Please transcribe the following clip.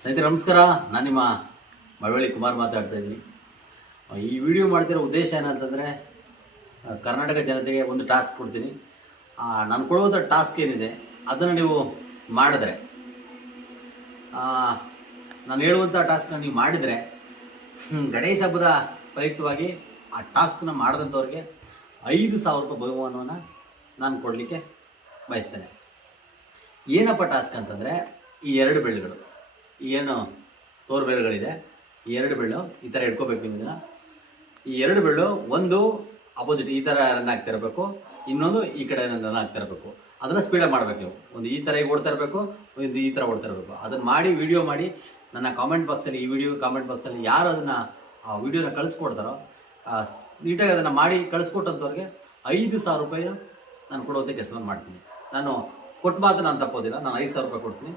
ಸ್ನೇಹಿತರೆ ನಮಸ್ಕಾರ. ನಾನು ನಿಮ್ಮ ಮಳವಳ್ಳಿ ಕುಮಾರ್ ಮಾತಾಡ್ತಾ ಇದ್ದೀನಿ. ಈ ವಿಡಿಯೋ ಮಾಡ್ತಿರೋ ಉದ್ದೇಶ ಏನಂತಂದರೆ, ಕರ್ನಾಟಕ ಜನತೆಗೆ ಒಂದು ಟಾಸ್ಕ್ ಕೊಡ್ತೀನಿ. ನಾನು ಕೊಡುವಂಥ ಟಾಸ್ಕ್ ಏನಿದೆ ಅದನ್ನು ನೀವು ಮಾಡಿದ್ರೆ, ನಾನು ಹೇಳುವಂಥ ಟಾಸ್ಕ್ನ ನೀವು ಮಾಡಿದರೆ, ಗಣೇಶ ಹಬ್ಬದ ಪ್ರಯುಕ್ತವಾಗಿ ಆ ಟಾಸ್ಕ್ನ ಮಾಡಿದಂಥವ್ರಿಗೆ 5,000 ರೂಪಾಯಿ ಬಹುಮಾನವನ್ನು ನಾನು ಕೊಡಲಿಕ್ಕೆ ಬಯಸ್ತೇನೆ. ಏನಪ್ಪ ಟಾಸ್ಕ್ ಅಂತಂದರೆ, ಈ 2 ಬೆಳ್ಳುಗಳು, ಏನು ತೋರು ಬೆಳ್ಳುಗಳಿದೆ, ಈ 2 ಬೆಳ್ಳು ಈ ಥರ ಇಟ್ಕೋಬೇಕು. ಇದನ್ನು ಈ 2 ಬೆಳ್ಳು ಒಂದು ಅಪೋಸಿಟ್ ಈ ಥರ ರನ್ ಆಗ್ತಾ ಇರಬೇಕು, ಇನ್ನೊಂದು ಈ ಕಡೆ ರನ್ ಆಗ್ತಾ ಇರಬೇಕು. ಅದನ್ನು ಸ್ಪೀಡಾಗಿ ಮಾಡಬೇಕು ನೀವು. ಒಂದು ಈ ಥರ ಓಡ್ತಾ ಇರಬೇಕು, ಒಂದು ಈ ಥರ ಓಡ್ತಾ ಇರಬೇಕು. ಅದನ್ನು ಮಾಡಿ ವಿಡಿಯೋ ಮಾಡಿ ನನ್ನ ಕಾಮೆಂಟ್ ಬಾಕ್ಸಲ್ಲಿ, ಈ ವಿಡಿಯೋ ಕಾಮೆಂಟ್ ಬಾಕ್ಸಲ್ಲಿ ಯಾರು ಅದನ್ನು ಆ ವಿಡಿಯೋನ ಕಳಿಸ್ಕೊಡ್ತಾರೋ, ನೀಟಾಗಿ ಅದನ್ನು ಮಾಡಿ ಕಳಿಸ್ಕೊಟ್ಟಂಥವ್ರಿಗೆ 5,000 ರೂಪಾಯಿ ನಾನು ಕೊಡುವಂಥ ಕೆಲಸವನ್ನು ಮಾಡ್ತೀನಿ. ನಾನು ಕೊಟ್ಟ ಮಾತ್ರ ನಾನು ತಪ್ಪೋದಿಲ್ಲ. ನಾನು 5,000 ರೂಪಾಯಿ ಕೊಡ್ತೀನಿ.